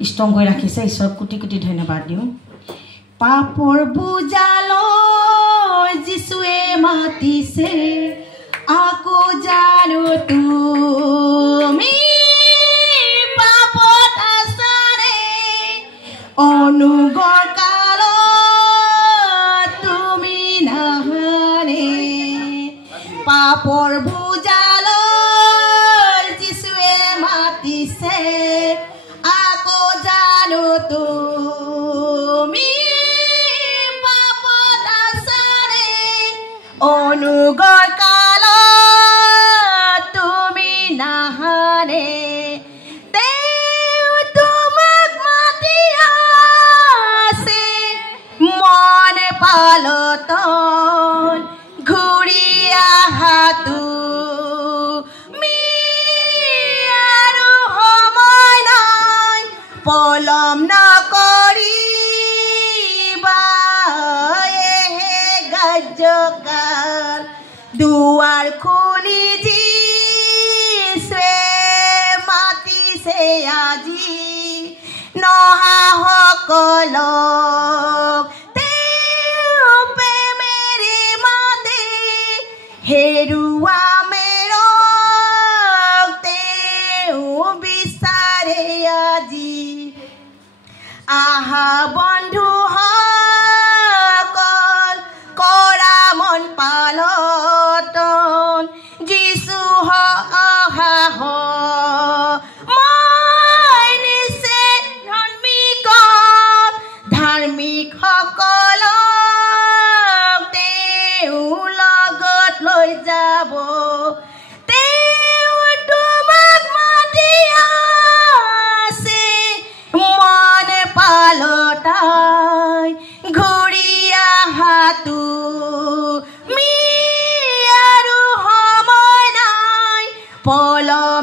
strong কৰি ৰাখিছে ঈশ্বৰক কোটি কোটি ধন্যবাদ দিওঁ পাপৰ বুজালৈ যিশুৱে মাতিছে আকৌ জানো তুমি পাপত আছানে অনুগ্ৰহ কালত তুমি নাহানে পাপৰ বুজালৈ যিশুৱে মাতিছে আকৌ জানো তুমি পাপত আছানে অনুগ্ৰহ কালত তুমি নাহানে তেওঁ তোমাক মাতি আছে মন পালতন ঘূৰি আহা তুমি আৰু সময় নাই পলম নকৰিবা এহে গাজ্যকাল দুৱাৰ খুলি যিশুৱে মাতিছে আজি নহা সকলক তেওঁ প্ৰেমেৰে মাতে হেৰুৱা মেৰক তেওঁ বিচাৰে আজি আহা বন্ধুসকল কৰা মন পালতন যিশু অহা মই নিছে ধাৰ্মিক সকলক তেওঁ লগত লৈ যাব তেওঁ তোমাক মাতি আছে মন পালতাই ঘূৰি আহা তুমি আৰু সময় নাই পলম